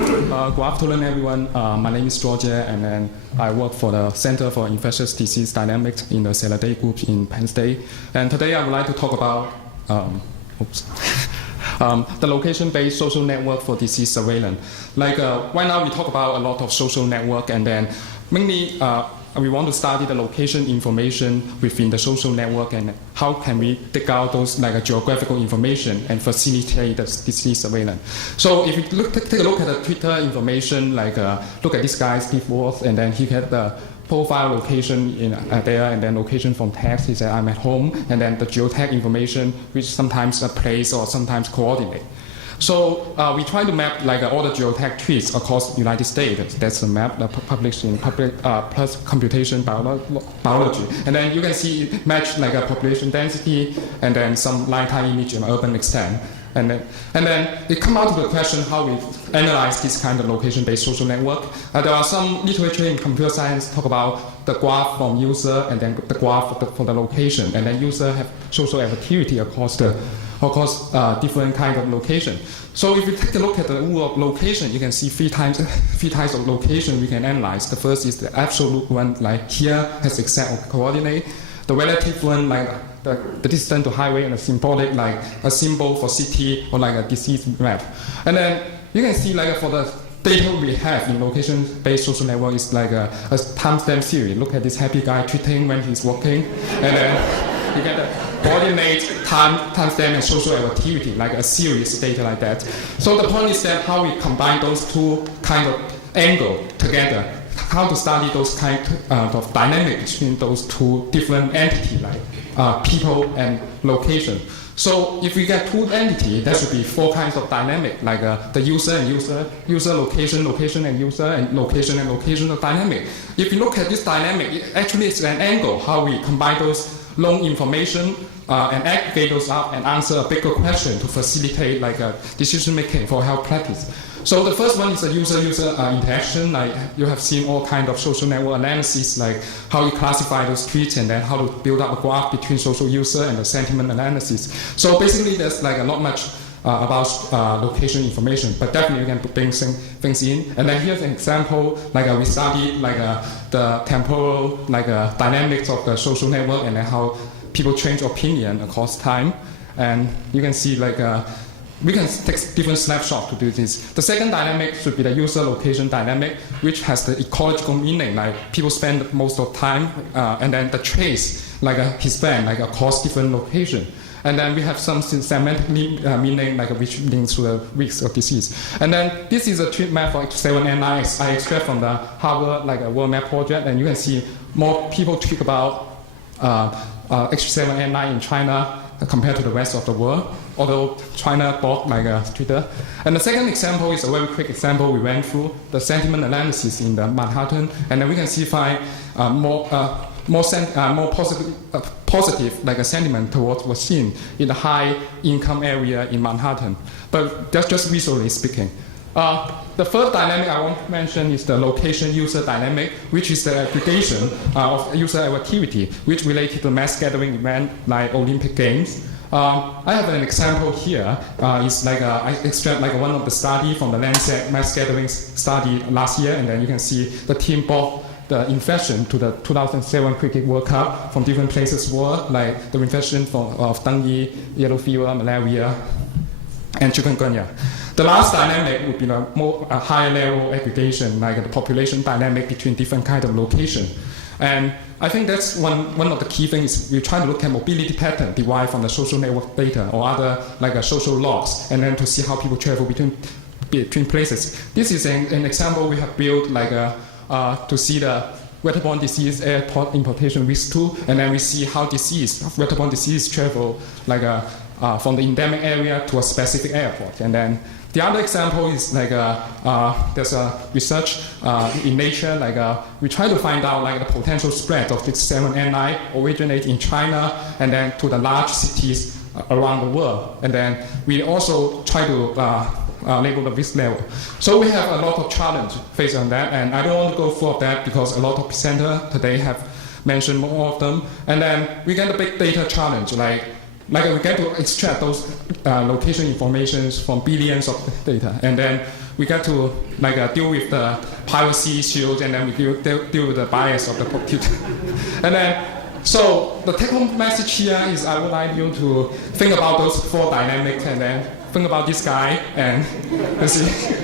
Good afternoon, everyone. My name is Zhuojie, and then I work for the Center for Infectious Disease Dynamics in the Celaday Group in Penn State. And today I would like to talk about the location-based social network for disease surveillance. Like right now, we talk about a lot of social network, and then mainly we want to study the location information within the social network and how can we dig out those geographical information and facilitate the disease surveillance. So if you take a look at the Twitter information, look at this guy, Steve Worth, and then he had the profile location in there, and then location from text, he said I'm at home, and then the geotag information, which sometimes a place or sometimes coordinate. So we try to map all the geotag tweets across the United States. That's a map published in Plus Computation Biology. And then you can see it match a population density and then some line-time image and urban extent. And then it comes out to the question how we analyze this kind of location-based social network. There are some literature in computer science talk about the graph from user and then the graph for the location. And then user have social activity across different kind of location. So if you take a look at the rule of location, you can see three types of location we can analyze. The first is the absolute one, like here has exact coordinate. The relative one, like the distance to highway, and a symbolic, like a symbol for city or like a disease map. And then you can see for the data we have in location-based social network is like a timestamp series. Look at this happy guy tweeting when he's walking, and then you get the coordinate, timestamp, and social activity, like a series of data like that. So the point is that how we combine those two kind of angle together, how to study those kind of dynamic between those two different entities, like people and location. So if we get two entities, there should be four kinds of dynamic, like the user and user location, location and user, and location of dynamic. If you look at this dynamic, it actually is an angle, how we combine those long information and aggregate those up and answer a bigger question to facilitate decision making for health practice. So the first one is the user-user interaction. Like you have seen all kind of social network analysis, like how you classify those tweets and then how to build up a graph between social user and the sentiment analysis. So basically, there's not much about location information, but definitely you can bring things in. And then here's an example, we studied the temporal dynamics of the social network and then how people change opinion across time. And you can see we can take different snapshots to do this. The second dynamic should be the user location dynamic, which has the ecological meaning, like people spend most of time, and then the trace, he spend across different locations. And then we have some semantic meaning, which links to the risks of disease. And then this is a tweet map for H7N9 I extract from the Harvard World Map project, and you can see more people tweet about H7N9 in China compared to the rest of the world, although China bought Twitter. And the second example is a very quick example we went through, the sentiment analysis in the Manhattan, and then we can see more positive a sentiment towards was seen in the high income area in Manhattan. But that's just visually speaking. The third dynamic I want to mention is the location user dynamic, which is the aggregation of user activity, which related to mass gathering event like Olympic Games. I have an example here. It's I extract one of the study from the Lancet mass gathering study last year, and then you can see the team brought the infection to the 2007 Cricket World Cup from different places world, like the infection of dengue, yellow fever, malaria, and chikungunya. The last dynamic would be a higher level aggregation, like the population dynamic between different kind of location. And I think that's one of the key things. We try to look at mobility pattern derived from the social network data or other social logs, and then to see how people travel between places. This is an example we have built to see the vector-borne disease airport importation risk tool, and then we see how vector-borne disease travel from the endemic area to a specific airport. And then the other example is there's a research in Nature, we try to find out the potential spread of this 7N9 originate in China and then to the large cities around the world. And then we also try to label the risk level. So we have a lot of challenge faced on that, and I don't want to go through of that because a lot of presenters today have mentioned more of them. And then we get a big data challenge, like we get to extract those location informations from billions of data, and then we get to deal with the privacy issues, and then we deal with the bias of the computer. And then, so the take-home message here is I would like you to think about those 4 dynamics, and then think about this guy, and let's see.